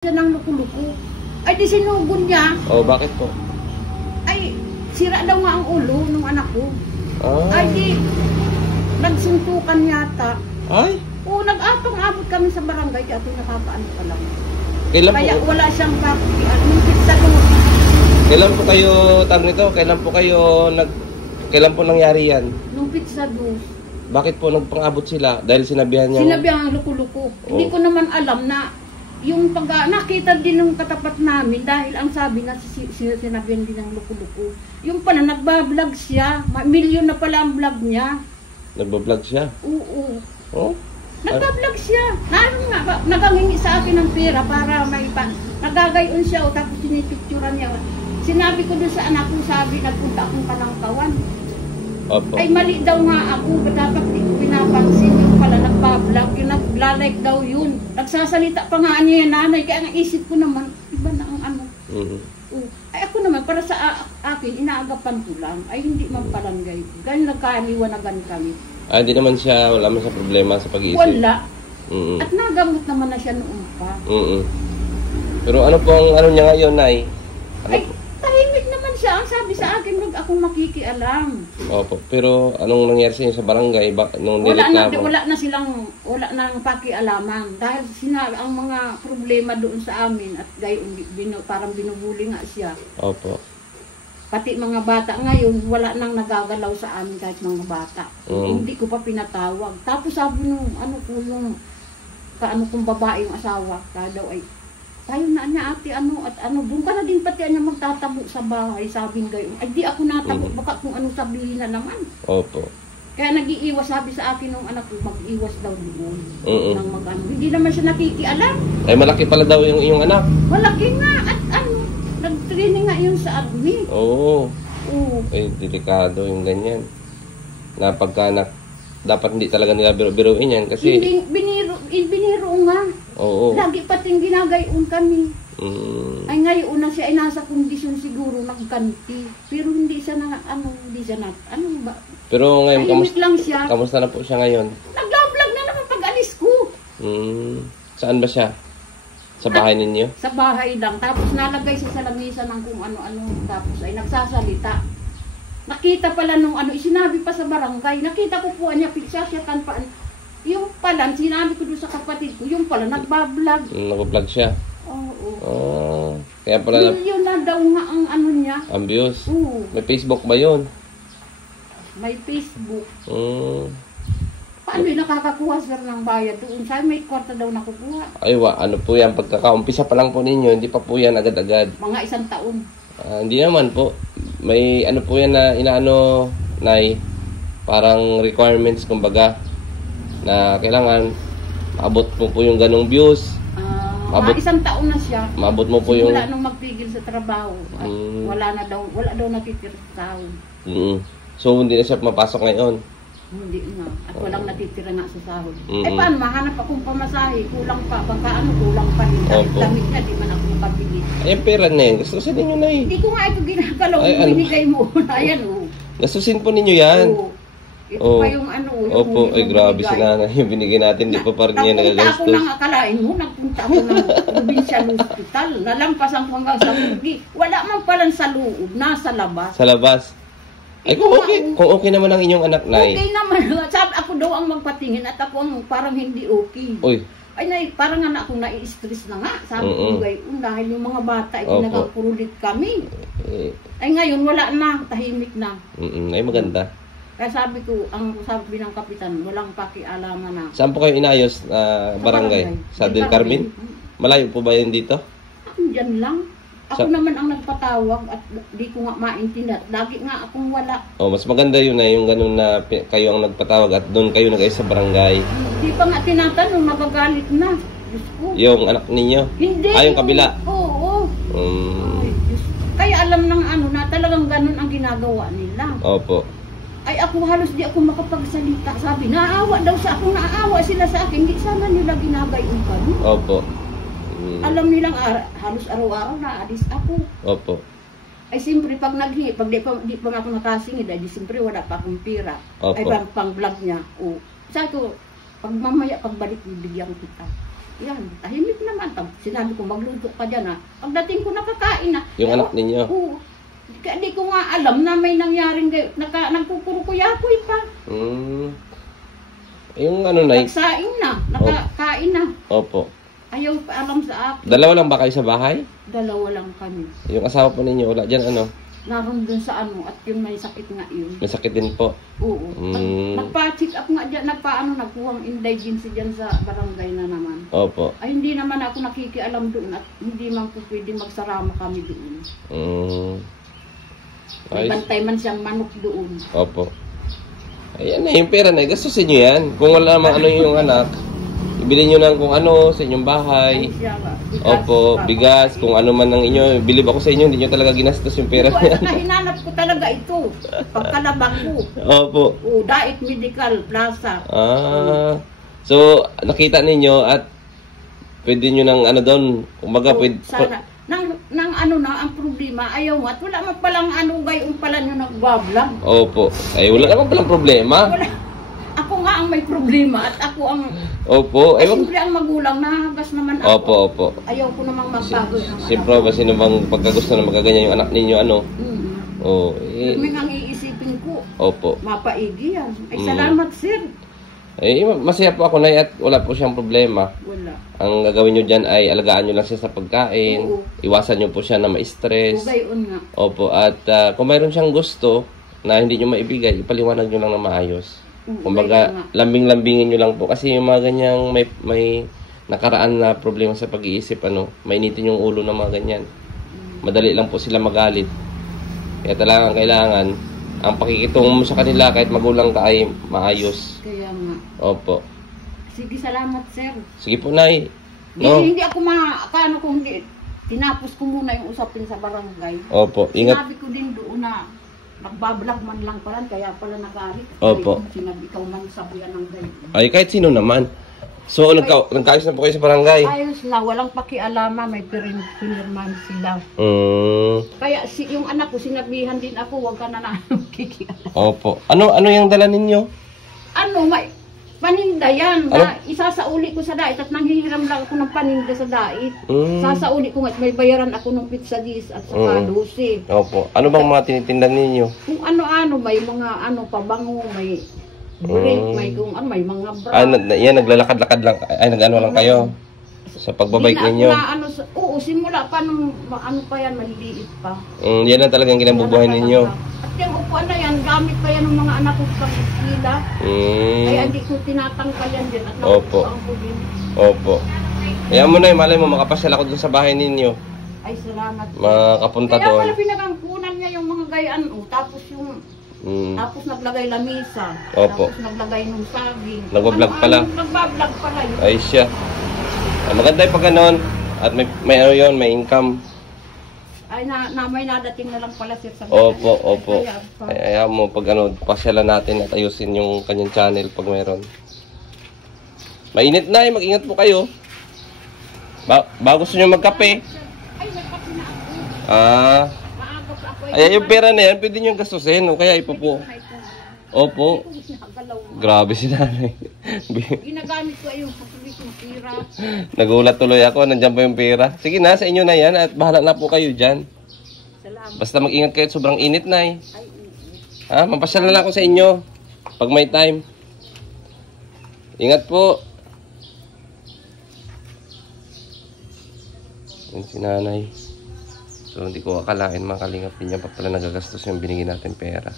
Siya ng luko-luko. Ay di sinugod niya. Oh, bakit po? Ay sira daw nga ang ulo ng anak ko. Ah. Ay di nagsuntukan yata. Ay? Oo, nag-apang-abot kami sa barangay kaya ito nakakaano pa lang. Kailan Kaya po? wala siyang pizza ko. Kailan po kayo tag nito? Kailan po nangyari yan? Nung pizza do. Bakit po nagpang-abot sila? Dahil sinabihan niya. Sinabihan ang luko-luko. Hindi ko naman alam na yung nakita din ng katapat namin dahil ang sabi na sinabihan din ng luko-luko. Yung pala nagbablog siya. Milyon na pala ang vlog niya. Nagbablog siya? Oo. Oh? Nagbablog siya. Naghangingi sa akin ng pera para may nagagayon siya o tapos sinipicturan niya. Sinabi ko doon sa anak ko, sabi, nagpunta akong Kalangkawan. Opo. Ay mali daw nga ako, dapat di ko pinapansin. Yung pala nagbablog, yung naglalike daw yun. Nagsasalita pa nga niya yung nanay, kaya ang isip ko naman, iba na ang ano. Ay ako naman, para sa akin, inaagapan ko lang, ay hindi man palangay. Ganyan nagkaliwanagan kami. Hindi naman siya, wala man sa problema sa pag-iisip. Wala. At nagamot naman na siya noon pa. Pero ano pong, ano niya ngayon, Nay? Ay, tahimik naman siya. Ang sabi sa akin, huwag akong makikialam. Opo, pero anong nangyari sa inyo sa barangay? Nung nireklamo? Wala nang pakialaman. Dahil ang mga problema doon sa amin at gayon, parang binubuli nga siya. Opo. Pati mga bata ngayon, wala nang nagagalaw sa amin kahit mga bata. Hindi ko pa pinatawag. Tapos sabi nung, kaano kong babae yung asawa, daw ay, tayo na niya ate, doon ka na din pati niya magtatabo sa bahay, sabi gayon. Ay di ako natabo, baka kung ano sabihin na naman. Opo. Kaya nag-iiwas, sabi sa akin nung anak ko, mag-iwas daw doon. Hindi naman siya nakikialam. Ay malaki pala daw yung iyong anak. Malaki nga, at nag-training nga yun sa army. Oo. Eh, delikado yung ganyan. Na pagka dapat hindi talaga nila biro-biruin yan kasi... Hindi, biniro nga. Oo. Lagi pating ginagayon kami. Ay ngayon na siya ay nasa kondisyon siguro nagkanti. Pero hindi siya ba? Pero ngayon, lang siya. kamusta na po siya ngayon? Nag-vlog na naman pag-alis ko. Saan ba siya? Sa bahay ninyo? Sa bahay lang. Tapos nalagay siya sa lamisa ng kung ano-ano. Tapos ay nagsasalita. Nakita pala nung sinabi pa sa barangay. Nakita ko po niya, pigsasyakan pa. Yung pala, sinabi ko doon sa kapatid ko, yung pala nagbablog. Nagbablog siya? Oo. Kaya pala... Yun na daw nga ang niya. Ang views? Oo. May Facebook ba yun? May Facebook. Paano yung nakakakuha sir ng bayad doon? Saan may kwarta daw nakukuha? Ay ano po yan, pagkakaumpisa pa lang po ninyo, hindi pa po yan agad-agad. Mga 1 taon. Hindi naman po. May ano po yan na inaano, Nay, parang requirements kumbaga, na kailangan maabot mo po yung ganong views. Mga 1 taon na siya. Maabot mo po yung... Wala nung magpigil sa trabaho. At wala daw natitira sa sahod. So hindi na siya mapasok ngayon? Hindi na. At walang natitira nga sa sahod. Paano? Mahanap akong pamasahe. Kulang pa. Baka kulang pa rin. Damit na, di man ako makabili. Ay, yung pera na yun. Gastusin ninyo na eh. Hindi ko nga ito ginagalaw. Binigay mo. Ayan Gastusin po ninyo yan. Ito pa yung Opo, ay grabe si nanay. Yung binigay natin, di pa pa rin yan nagagastos. Nagpunta ako ng akalain mo. Nagpunta ako ng provincial hospital. Nalampasan ko hanggang sa Mugi. Wala man palang sa loob. Nasa labas. Sa labas? Ay, kung okay naman ang inyong anak, Nay. Okay naman. Sabi ako daw ang magpatingin at ako ang parang hindi okay. Uy. Ay, parang nga ako nai-stress na nga. Sabi ko, dahil yung mga bata, nagpurulit kami. Ay, ngayon, wala na. Tahimik na. Ay, maganda. Kaya sabi ko, sabi ng kapitan, walang pakialaman na. Saan po kayo inayos na barangay? Sa Del Carmen? Malayo po ba yun dito? Diyan lang. Ako naman ang nagpatawag at di ko nga maintindihan. Lagi nga akong wala. Mas maganda yun na yung ganun na kayo ang nagpatawag at doon kayo nag-ayos sa barangay. Di pa nga tinatanong, magagalit na. Diyos ko. Yung anak ninyo? Hindi. Yung kabila? Oo. Ay, Diyos. Kaya alam ng na talagang ganun ang ginagawa nila. Opo. Ay ako halos di ako makapagsalita. Sabi, naawa daw sa ako, naawa sila sa akin. Hindi sana nila ginagayon pa. Opo. Alam nilang halos araw-araw na alis ako. Opo. Ay siyempre pag naghingi, pag di pa ako nakasingid, ay siyempre wala pa akong pira. Opo. Ay pang vlog niya. Sabi ko, pag mamaya pagbalik bibigyan kita. Yan, tahimik naman. Sinabi ko, magluto ka dyan ha. Pagdating ko nakakain na. Yung anak ninyo? Oo. Hindi ko nga alam na may nangyaring nagkukurukuyakoy pa. Yung ano, Nay? Nagsaing na, nakakain na. Opo. Ayaw pa alam sa akin. Dalawa lang ba kayo sa bahay? Dalawa lang kami. Yung asawa po ninyo, wala dyan ano? Naroon dun sa ano, at yung may sakit nga yun. May sakit din po? Oo. Nagpa-check up nga dyan, nagkuhang indigency dyan sa barangay na naman. Opo. Ay hindi naman ako nakikialam doon at hindi man po pwede magsarama kami doon. May bantay man siyang manok doon. Opo. Ayan na, yung pera na, gastusin nyo yan. Kung wala naman ano yung anak, ibili nyo lang kung ano sa inyong bahay. Opo, bigas, kung ano man ang inyo. Bilib ako sa inyo, hindi nyo talaga ginastos yung pera na yan. Hinanap ko talaga ito. Pagkalabang ko. Opo. Dait Medical Plaza. So, nakita ninyo at pwede nyo ng ano doon, kumbaga pwede... Sana. Nang ano na, ang problema, ayaw nga. At wala man palang ano, gayon pala nyo nagbablog. Opo. Ay, wala naman palang problema. Wala. Ako nga ang may problema at ako ang... Opo. Ay, siyempre ang magulang, nahagas naman ako. Opo. Ayaw ko namang magbago. Siyempre ba, sino bang pagkagusto na magaganyan yung anak ninyo, ano? Oo. May ang iisipin ko. Opo. Mapaigi yan. Ay, salamat, sir. Eh, masaya po ako na at wala po siyang problema. Wala. Ang gagawin nyo dyan ay alagaan nyo lang siya sa pagkain. Oo. Iwasan nyo po siya na ma-stress. Gayon nga. Opo. At kung mayroon siyang gusto na hindi nyo maibigay, ipaliwanag nyo lang na maayos. Kumbaga, lambing-lambingin nyo lang po. Kasi yung mga ganyang may nakaraan na problema sa pag-iisip, mainitin yung ulo ng mga ganyan. Madali lang po sila magalit. Kaya talagang kailangan, ang pakikitungo mo sa kanila kahit magulang ka ay maayos. Kaya nga. Opo. Sige, salamat, sir. Sige po, Nay. No? Hindi ako makakano kung hindi. Tinapos ko muna yung usapin sa barangay. Opo. Ingat. Sinabi ko din doon na nagbablog man lang pala, kaya pala nagalit. Opo. Sinabi ikaw man sabihan ng gayon. Ay, kahit sino naman. So, nagkaayos na po kayo sa barangay? Ayos na, walang pakialama, may pinirman sila. Kaya yung anak ko, sinabihan din ako, huwag ka na kikialam. Opo. Ano yung dala ninyo? May paninda yan. Isasauli ko sa dait at nanghihiram lang ako ng paninda sa dait. Sasauli ko nga at may bayaran ako ng pizza dis at saka 12. Opo. Ano bang mga tinitindan ninyo? Kung ano-ano, may mga pabango, may break, may kung may mga bra. Yan, naglalakad-lakad lang. Ay, nag-ano lang kayo? Sa pagbabike ninyo? Oo, simula pa nung pa yan, maliliit pa. Yan ang talagang kinabubuhay ninyo. At yung upuan na yan, gamit pa yan ng mga anak ko sa eskila. Kaya hindi ko tinatangkal yan din at nakukuhaan ko din. Opo. Kaya mo na, malay mo, makapasyal ako dun sa bahay ninyo. Ay, salamat. Makapunta doon. Kaya doon. pala pinagangkunan niya yung mga gayaan. Tapos yung... Tapos naglagay lamisa. Opo. Tapos naglagay ng saging. Nagbablog pala. Nagbablog pala yun. Ay siya. Maganda yung pag ganon. At may income. Ay, may nadating na lang pala sir sa Opo. Kaya mo pag pasyalan natin at ayusin yung kanyang channel pag mayroon. Mainit na eh, mag-ingat po kayo. Gusto nyo magkape? Ay, nagkape na ako. Ay, yung pera na yan, pwede nyo gastusin. O kaya ipo. Opo. Grabe si nanay. Ginagamit ko yung patuloy kong pera. Nagulat tuloy ako, nandiyan pa yung pera. Sige na, sa inyo na yan at bahala na po kayo dyan. Salamat. Basta mag-ingat kayo, sobrang init na mapasyal na lang ako sa inyo. Pag may time. Ingat po. Yan si nanay. So, hindi ko akalain mga kalingap niya pa pala nagagastos yung binigyan natin pera.